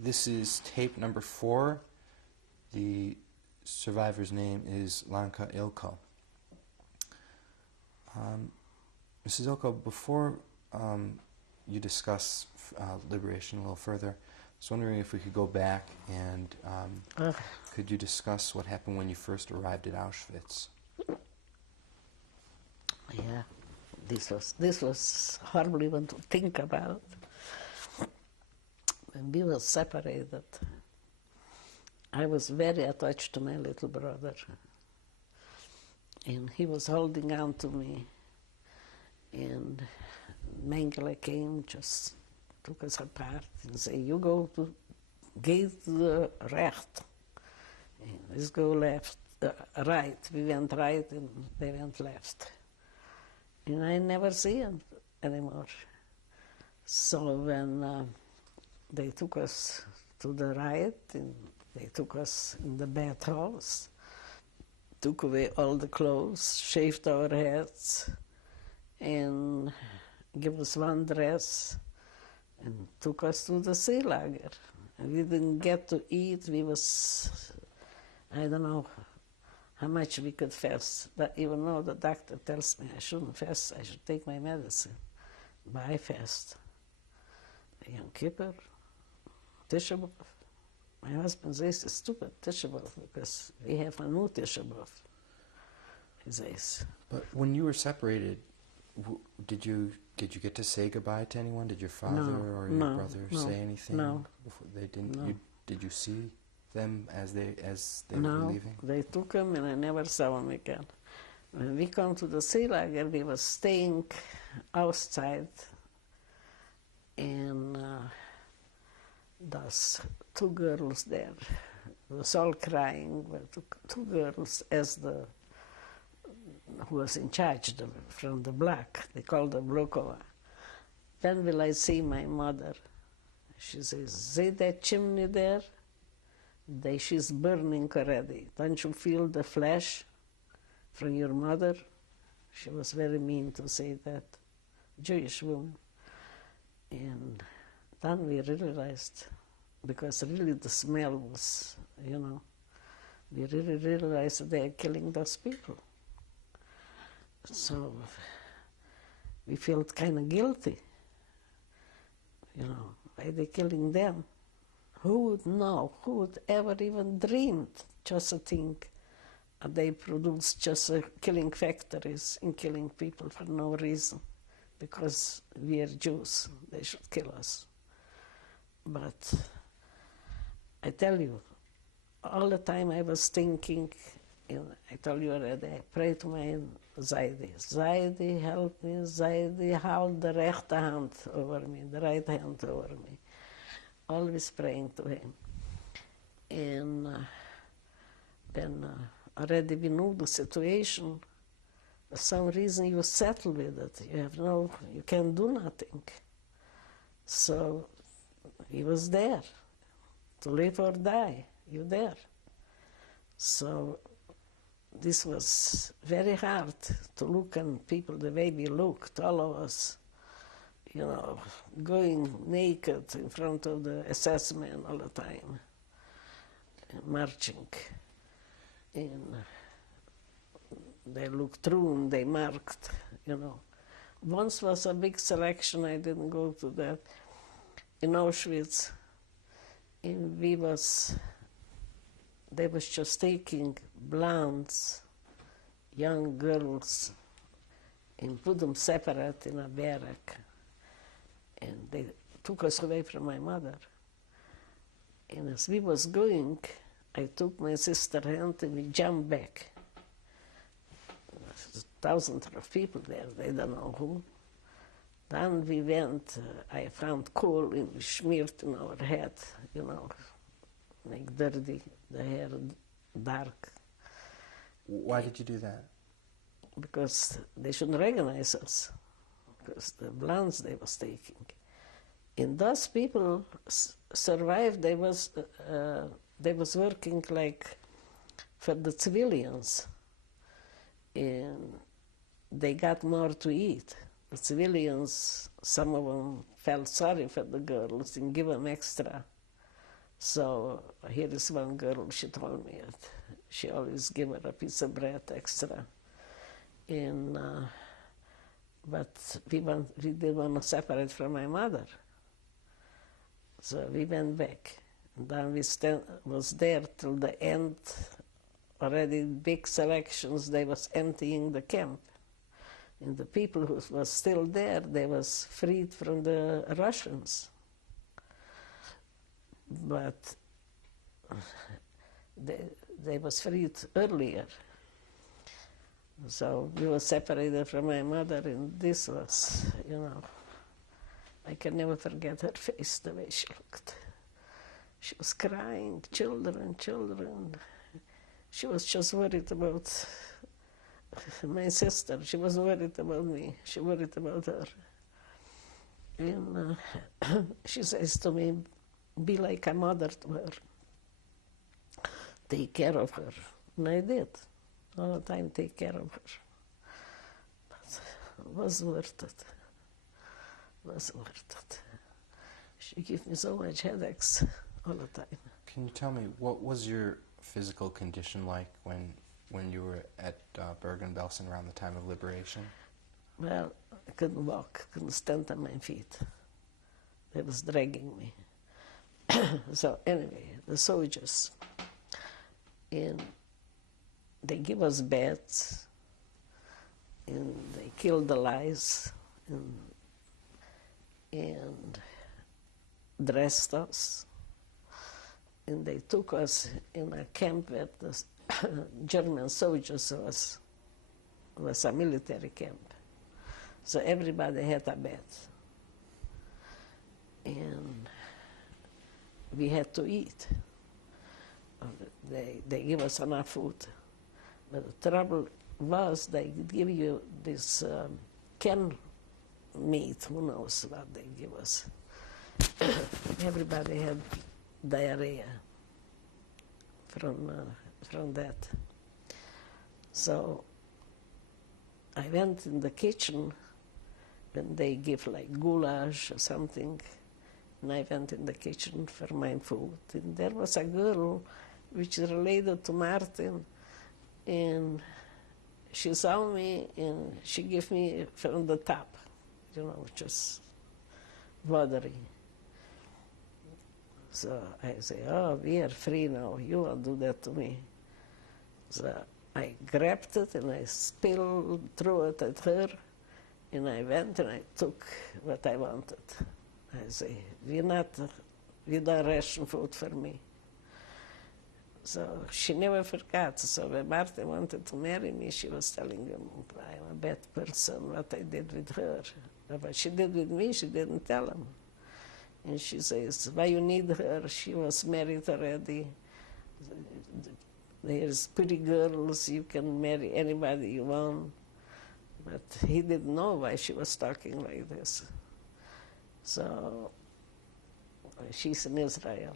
This is tape number 4. The survivor's name is Lanka Ilkow. Mrs. Ilkow, before you discuss liberation a little further, I was wondering if we could go back and could you discuss what happened when you first arrived at Auschwitz? Yeah, this was horrible even to think about. When we were separated, I was very attached to my little brother, and he was holding on to me, and Mengele came, just took us apart and said, you go to gate recht, and let's go left, right. We went right and they went left. And I never see him anymore. So when they took us to the right, and they took us in the bathhouse, took away all the clothes, shaved our heads, and gave us one dress, and took us to the sea lager. And we didn't get to eat. We was, I don't know how much we could fast. But even though the doctor tells me I shouldn't fast, I should take my medicine. But I fast. Yom Kippur, Tisha B'Av. My husband says it's stupid, Tisha B'Av, because we have a new Tisha B'Av. He says. But when you were separated, did you get to say goodbye to anyone? Did your father or your brother say anything? No. Before they didn't. No. Did you see them as they no, were leaving? They took him, and I never saw him again. When we come to the sea lager, we were staying outside, and there's two girls there. It was all crying, but two girls as who was in charge from the block. They called her Blokova. When will I see my mother? She says, see that chimney there? She's burning already. Don't you feel the flash from your mother? She was very mean to say that, Jewish woman. And then we realized, because really the smell was, we really realized that they are killing those people. So we felt kind of guilty, why they killing them? Who would know? Who would ever even dreamed just a thing? They produce just killing factories and killing people for no reason, because we are Jews. They should kill us. But I tell you, all the time I was thinking, I told you already, I pray to my Zaidi. Zaidi, help me. Zaidi, hold the rechte hand over me, the right hand over me. Always praying to him. And when already we knew the situation, for some reason you settle with it. You can't do nothing. So he was there, to live or die, you're there. So this was very hard to look at people the way we looked, all of us, going naked in front of the SS men all the time, marching. And they looked through and they marked, Once was a big selection, I didn't go to that, in Auschwitz, and they was just taking blondes, young girls, and put them separate in a barrack. And they took us away from my mother. And as we was going, I took my sister's hand and we jumped back. There's thousands of people there, they don't know who. Then we went, I found coal and we smeared in our head, make dirty, the hair dark. Why did you do that? Because they shouldn't recognize us, because the blondes they was taking. And those people survived. They was working like for the civilians, and they got more to eat. The civilians, some of them felt sorry for the girls and give them extra So here is one girl, she told me it. She always give her a piece of bread extra. And, but we didn't want to separate from my mother. So we went back. And then we was there till the end. Already big selections, they was emptying the camp. And the people who was still there, they was freed from the Russians. But they was freed earlier. So we were separated from my mother, and this was, I can never forget her face, the way she looked. She was crying, children, children. She was just worried about my sister. She wasn't worried about me. She worried about her. And she says to me, be like a mother to her. Take care of her. And I did. All the time, take care of her. But it was worth it. It was worth it. She gave me so much headaches all the time. Can you tell me, what was your physical condition like when you were at Bergen-Belsen around the time of liberation? Well, I couldn't walk, couldn't stand on my feet. They was dragging me. So anyway, the soldiers, and they give us beds, and they killed the lice, and dressed us, and they took us in a camp where the German soldiers was a military camp. So everybody had a bed. And we had to eat. They give us enough food. But the trouble was they give you this canned meat, who knows what they give us. Everybody had diarrhea from that. So I went in the kitchen when they give like goulash or something, and I went in the kitchen for my food. And there was a girl which is related to Martin, and she saw me and she gave me from the top, just watering. So I say, oh, we are free now, you won't do that to me. So I grabbed it and I threw it at her, and I went and I took what I wanted. I say, you don't ration food for me. So she never forgot. So when Martin wanted to marry me, she was telling him, I'm a bad person, what I did with her. But she did with me, she didn't tell him. And she says, why you need her? She was married already. There's pretty girls, you can marry anybody you want. But he didn't know why she was talking like this. So she's in Israel.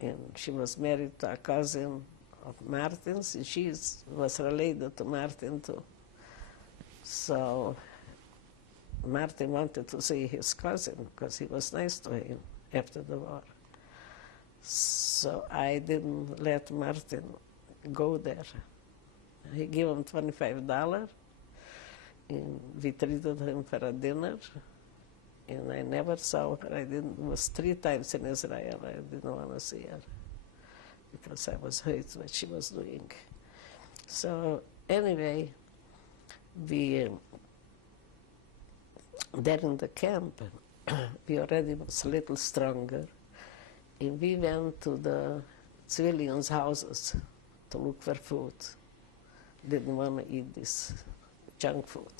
And she was married to a cousin of Martin's, and she was related to Martin too. So Martin wanted to see his cousin because he was nice to him after the war. So I didn't let Martin go there. He gave him $25, and we treated him for a dinner. And I never saw her. It was 3 times in Israel. I didn't want to see her because I was hurt what she was doing. So anyway, we there in the camp, we already was a little stronger, and we went to the civilians' houses to look for food. Didn't want to eat this junk food.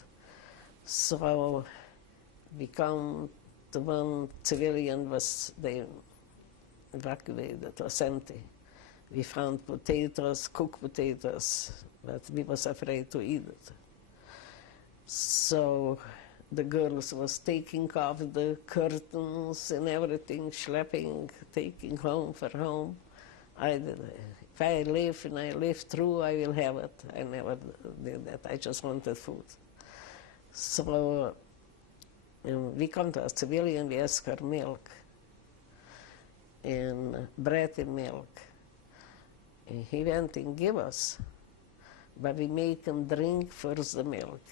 So we come to one civilian, they evacuated, it was empty. We found potatoes, cooked potatoes, but we was afraid to eat it. So the girls was taking off the curtains and everything, schlepping, taking home for home. I did. If I live and I live through, I will have it. I never did that. I just wanted food. So we come to a civilian, we ask her milk. and bread and milk. And he went and gave us, but we make him drink first the milk,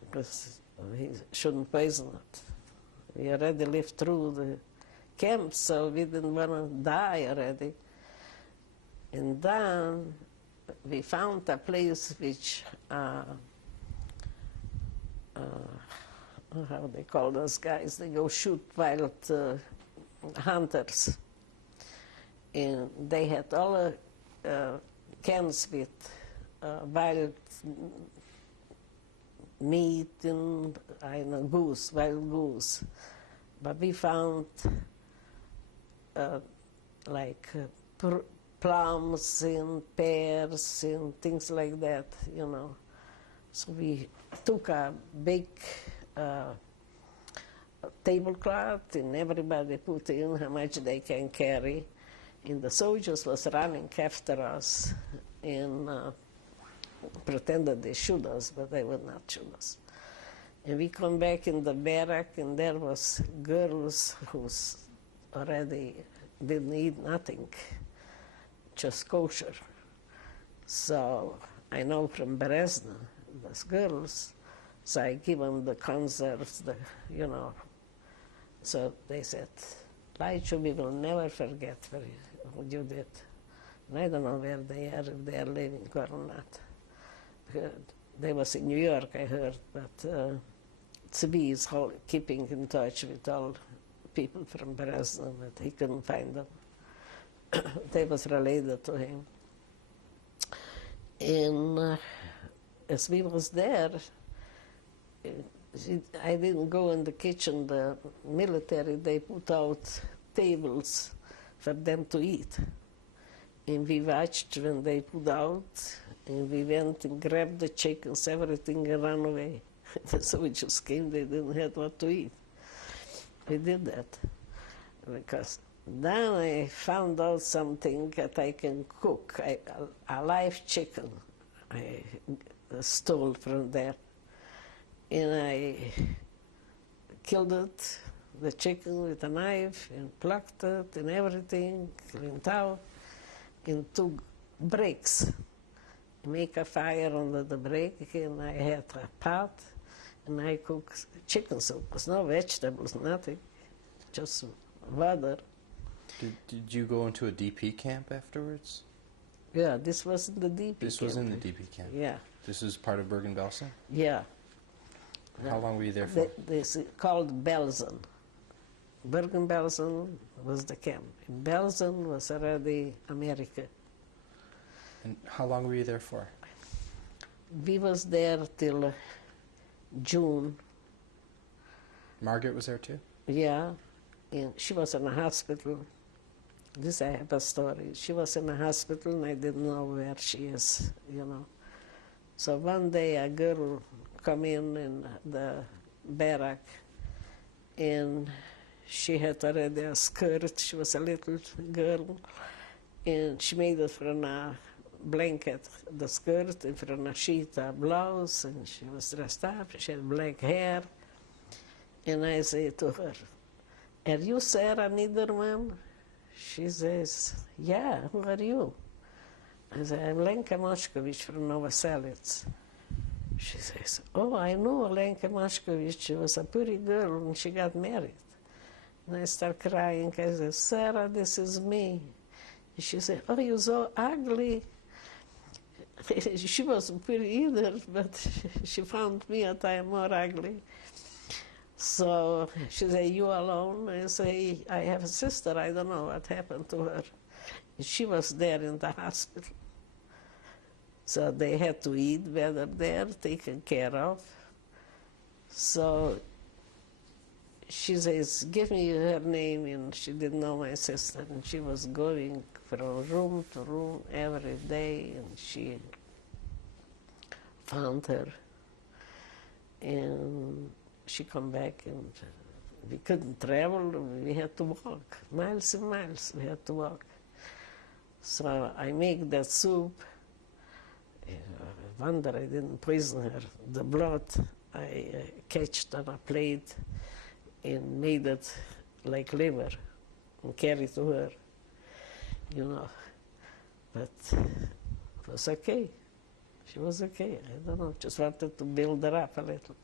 because he shouldn't poison it. We already lived through the camp, so we didn't want to die already. And then we found a place which, how they call those guys, they go shoot wild hunters. And they had all cans with wild meat and goose, wild goose. But we found plums and pears and things like that, you know. So we took a big tablecloth and everybody put in how much they can carry. And the soldiers was running after us and pretended they shoot us, but they would not shoot us. And we come back in the barrack, and there was girls who already didn't eat nothing, just kosher. So I know from Berezna, those girls, so I give them the conserves, you know. So they said, Laichu, we will never forget what you did. And I don't know where they are, if they are living or not. They was in New York, I heard, but Tzvi is keeping in touch with all people from Berezna, but he couldn't find them. They was related to him. And as we was there, I didn't go in the kitchen. The military, they put out tables for them to eat. And we watched when they put out, and we went and grabbed the chickens, everything, and ran away. The soldiers came, they didn't have what to eat. We did that. Because then I found out something that I can cook. A live chicken I stole from there. And I killed it, the chicken, with a knife, and plucked it and everything, cleaned out, and took bricks. Make a fire under the brick, and I had a pot, and I cooked chicken soup. There's no vegetables, nothing, just water. Did you go into a DP camp afterwards? Yeah, this was in the DP camp. This was in the DP camp? Yeah. This was part of Bergen-Belsen? Yeah. How long were you there for? This is called Belsen. Bergen-Belsen was the camp. Belsen was already America. And how long were you there for? We was there till June. Margaret was there too? Yeah, and she was in a hospital. This I have a story. She was in a hospital and I didn't know where she is, you know. So one day a girl come in the barrack, and she had already a skirt. She was a little girl, and she made it from a blanket, the skirt, and from a sheet, a blouse, and she was dressed up. She had black hair. And I say to her, "Are you Sarah Niederman?" She says, "Yeah, who are you?" I say, "I'm Lanka Moshkovich from Novoselets." She says, "Oh, I know Lanka Moshkovich. She was a pretty girl and she got married." And I start crying. I say, "Sarah, this is me." And she said, "Oh, you're so ugly." She wasn't pretty either, but she found me that I am more ugly. So she said, "You alone?" I say, "I have a sister. I don't know what happened to her." She was there in the hospital. So they had to eat better there, taken care of. So she says, "Give me her name," and she didn't know my sister. And she was going from room to room every day, and she found her. And she come back, and we couldn't travel. We had to walk, miles and miles we had to walk. So I make that soup. I wonder I didn't poison her. The blood I catched on a plate and made it like liver. and carry to her, you know. But it was okay. She was okay. I don't know, just wanted to build her up a little.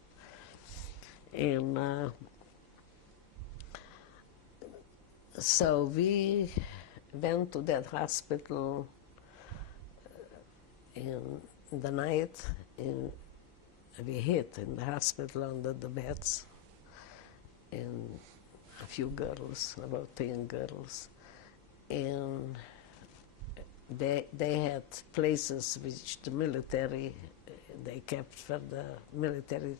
And so we went to that hospital in the night, and we hid in the hospital under the beds, and a few girls, about 10 girls, and they had places which the military, they kept for the military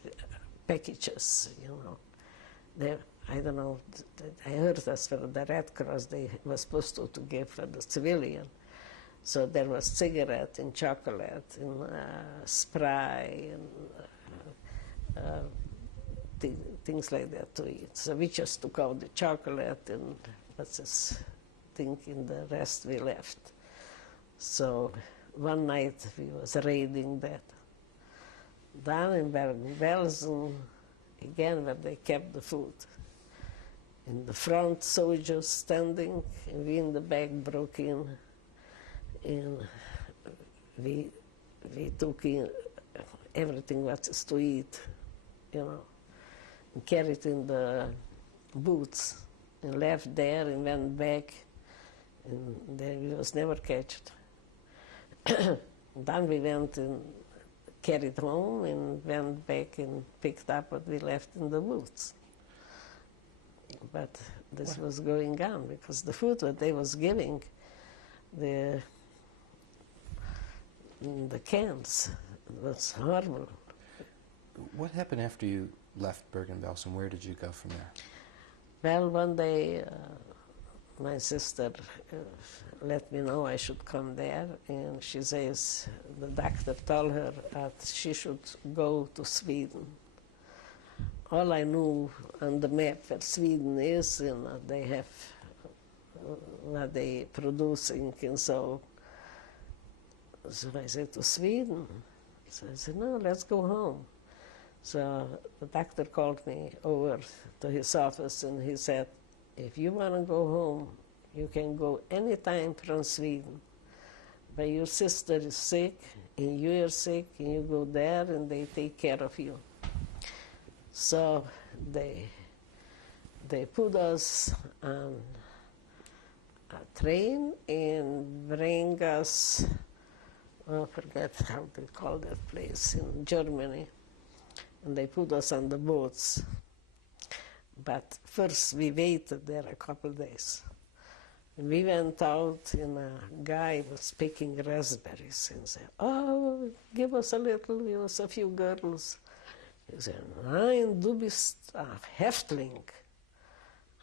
packages, you know. I don't know, I heard that for the Red Cross, they were supposed to give for the civilian. So there was cigarette and chocolate and spray and things like that to eat. So we just took out the chocolate and what's this thing, and the rest we left. So one night we was raiding that. Down in Bergen-Belsen, again where they kept the food. In the front, soldiers standing, and we in the back broke in, and we took in everything what is to eat, you know, and carried in the boots, and left there and went back, and then we was never catched. Then we went and carried home and went back and picked up what we left in the boots. But this was going on because the food that they was giving, the cans, was horrible. What happened after you left Bergen-Belsen? Where did you go from there? Well, one day my sister let me know I should come there, and she says the doctor told her that she should go to Sweden. All I knew on the map where Sweden is, and they have what they producing, and so I said, to Sweden? So I said, no, let's go home. So the doctor called me over to his office, and he said, if you want to go home, you can go anytime from Sweden. But your sister is sick, and you are sick, and you go there, and they take care of you. So they put us on a train and bring us, I forget how they call that place, in Germany. And they put us on the boats. But first we waited there a couple days. And we went out, and a guy was picking raspberries and said, oh, give us a little, give us a few girls. He said, nein, du bist ein Häftling.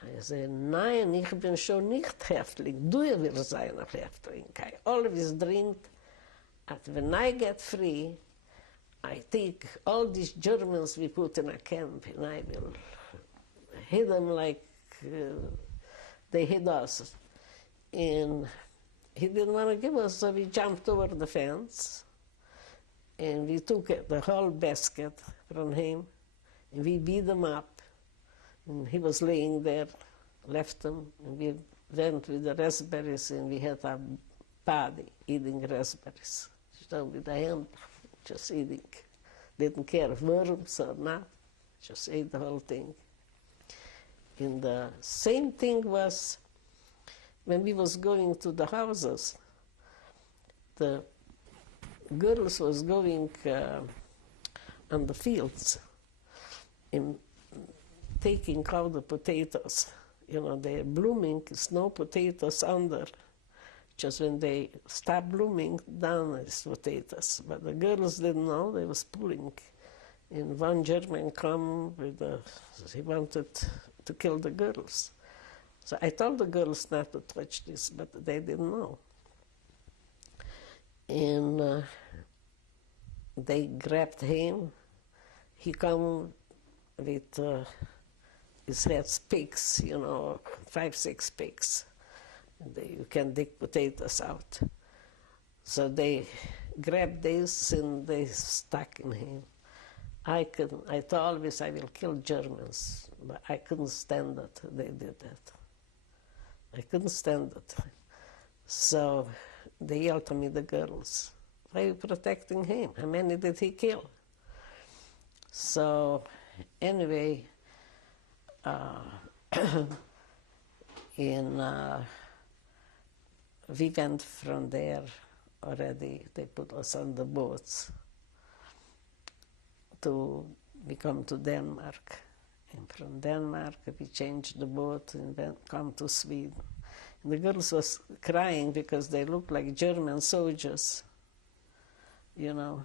I said, nein, ich bin schon nicht Häftling. Du wirst sein ein Häftling. I always dreamed that when I get free, I take all these Germans we put in a camp, and I will hit them like they hit us. And he didn't want to give us, so we jumped over the fence, and we took the whole basket from him, and we beat him up. And he was laying there, left him, and we went with the raspberries, and we had a party eating raspberries. So with the hand, just eating. Didn't care if worms or not, just ate the whole thing. And the same thing was when we was going to the houses. The girls was going on the fields and taking out the potatoes. You know, they're blooming, it's no potatoes under. Just when they stop blooming, down is potatoes. But the girls didn't know, they was pulling. And one German come with he wanted to kill the girls. So I told the girls not to touch this, but they didn't know. And they grabbed him. He come with his head pigs, you know, 5, 6 pigs. You can dig potatoes out. So they grabbed this and they stuck in him. I thought always I will kill Germans, but I couldn't stand it. They did that. I couldn't stand it. So they yelled to me, the girls, why are you protecting him? How many did he kill? So anyway, we went from there already. They put us on the boats to come to Denmark. And from Denmark, we changed the boat and come to Sweden. And the girls was crying because they looked like German soldiers, you know.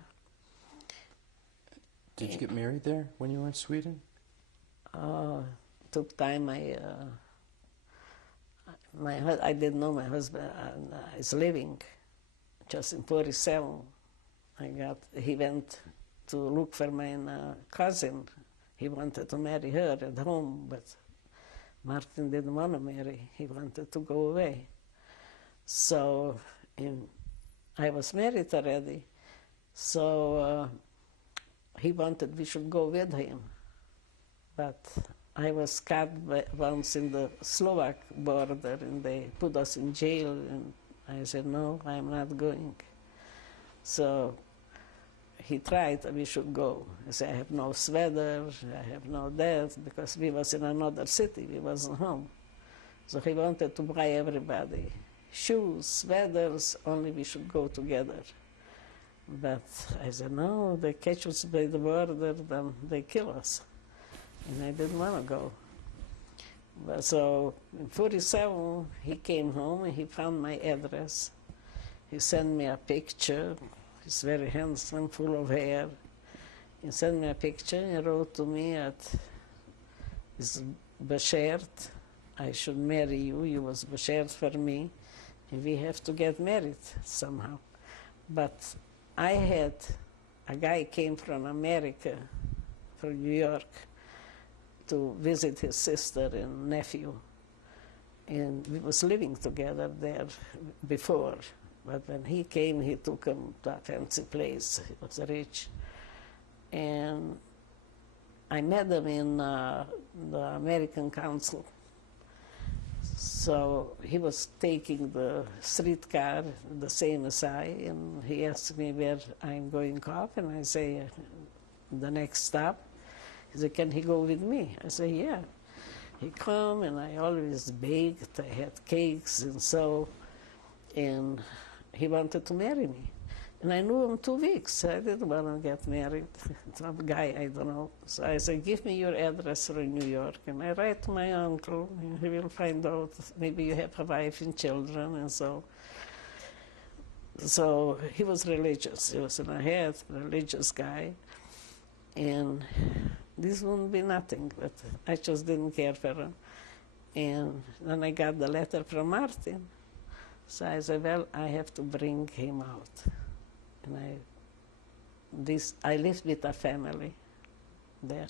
Did you get married there when you were in Sweden? Took time. I didn't know my husband is living. Just in 47, he went to look for my cousin. He wanted to marry her at home, but Martin didn't want to marry. He wanted to go away. So I was married already. So he wanted we should go with him. But I was caught once in the Slovak border, and they put us in jail, and I said, no, I'm not going. So he tried, we should go. I said, I have no sweater, I have no that, because we was in another city, we wasn't home. So he wanted to buy everybody shoes, sweaters, only we should go together. But I said, no, they catch us by the border, then they kill us. And I didn't want to go. But so in 47, he came home and he found my address. He sent me a picture. He's very handsome, full of hair. He sent me a picture and wrote to me that it's beshert, I should marry you. You was beshert for me, and we have to get married somehow. But I had a guy came from America, from New York, to visit his sister and nephew. And we was living together there before. But when he came, he took him to a fancy place. He was rich. And I met him in the American Council. So he was taking the streetcar, the same as I, and he asked me where I'm going off, and I say, the next stop. He said, can he go with me? I said, yeah. He come, and I always baked. I had cakes and so, and he wanted to marry me. And I knew him 2 weeks. I didn't want to get married. Some guy, I don't know. So I said, give me your address in New York. And I write to my uncle, and he will find out maybe you have a wife and children, and so. So he was religious. He was in a head, religious guy. And this wouldn't be nothing, but I just didn't care for him. And then I got the letter from Martin. So I said, well, I have to bring him out. And I lived with a family there,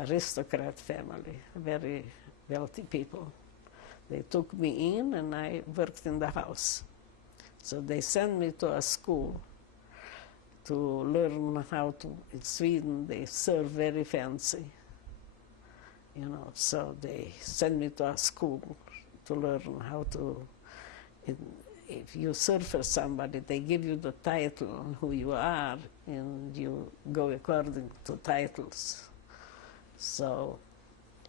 aristocrat family, very wealthy people. They took me in, and I worked in the house. So they sent me to a school to learn how to, in Sweden, they serve very fancy, you know, so they sent me to a school to learn how to, if you serve for somebody, they give you the title on who you are, and you go according to titles. So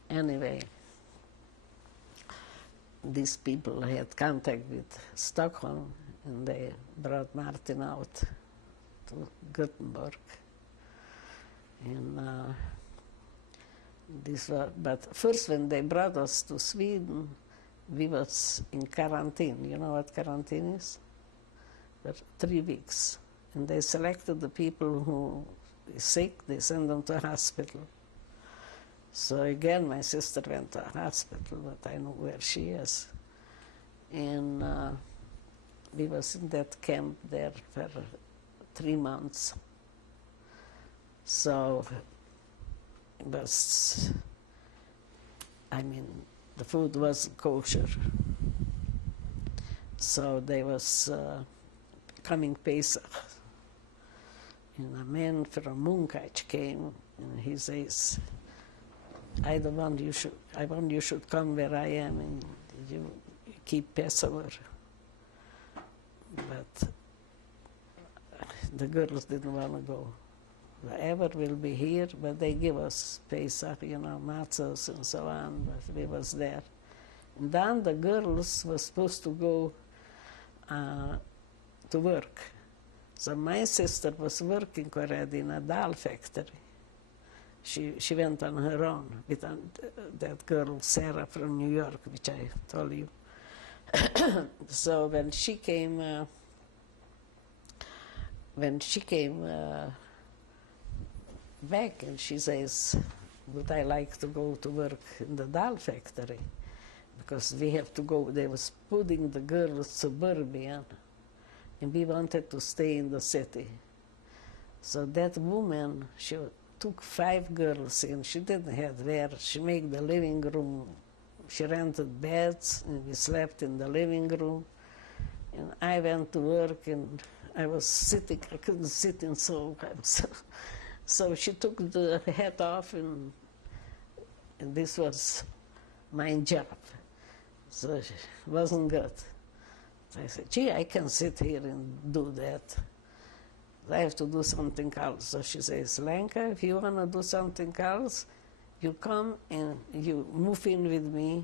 anyway, these people had contact with Stockholm, and they brought Martin out to Gothenburg. And but first when they brought us to Sweden, we was in quarantine. You know what quarantine is? For 3 weeks. And they selected the people who is sick, they send them to a hospital. So again, my sister went to a hospital, but I know where she is. And we was in that camp there for 3 months. So it was, I mean, the food wasn't kosher. So there was coming Pesach. And a man from Munkac came, and he says, I don't want you should. I want you should come where I am, and you keep Passover. But the girls didn't want to go. Whoever will be here, but they give us Pesach, matzahs and so on, but we was there. And then the girls were supposed to go to work. So my sister was working already in a doll factory. She went on her own with that girl, Sarah, from New York, which I told you. So when she came back, and she says, would I like to go to work in the doll factory? Because we have to go. They was putting the girls suburban, and we wanted to stay in the city. So that woman, she took 5 girls in. She didn't have where. She made the living room. She rented beds, and we slept in the living room. And I went to work, and I was sitting. I couldn't sit in so. So she took the hat off, and this was my job. So it wasn't good. So I said, gee, I can sit here and do that. I have to do something else. So she says, Lanka, if you want to do something else, you come and you move in with me,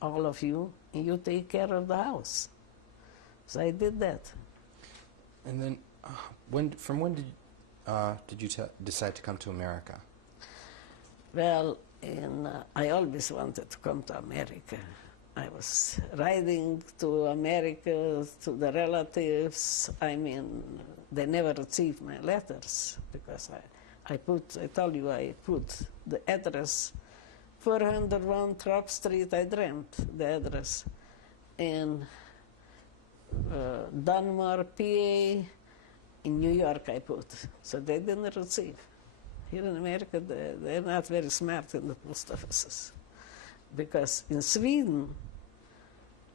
all of you, and you take care of the house. So I did that. And then, from when did you decide to come to America? Well, I always wanted to come to America. I was writing to America, to the relatives. I mean, they never received my letters because I put the address, 401 Trop Street, I dreamt the address, and Dunmore, PA, in New York I put. So they didn't receive. Here in America, they're not very smart in the post offices. Because in Sweden,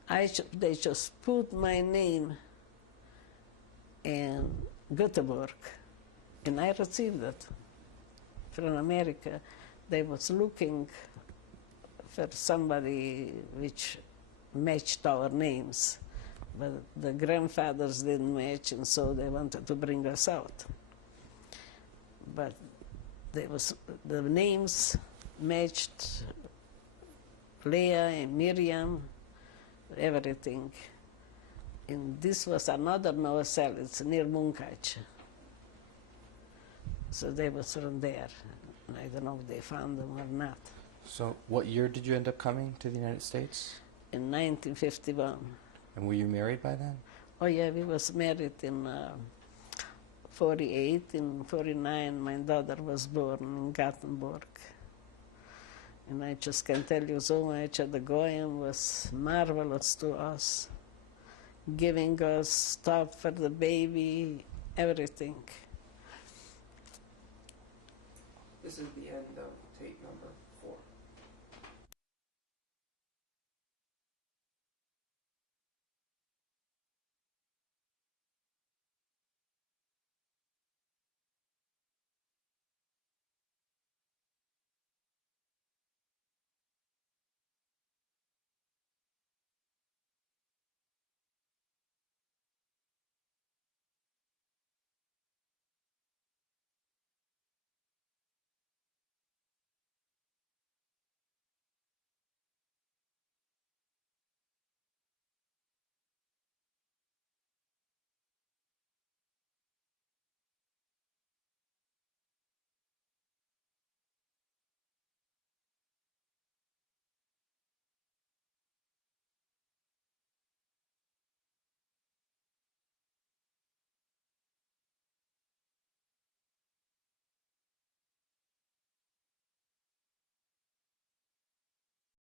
they just put my name in Göteborg, and I received it from America. They was looking for somebody which matched our names, but the grandfathers didn't match, and so they wanted to bring us out. But the names matched Leah and Miriam, everything. And this was another Noah cell, it's near Munkac. So they was from there. And I don't know if they found them or not. So what year did you end up coming to the United States? In 1951. And were you married by then? Oh yeah, we was married in 48. In 49, my daughter was born in Gothenburg. And I just can tell you so much. The Goyim was marvelous to us, giving us stuff for the baby, everything. This is the end of tape number 4.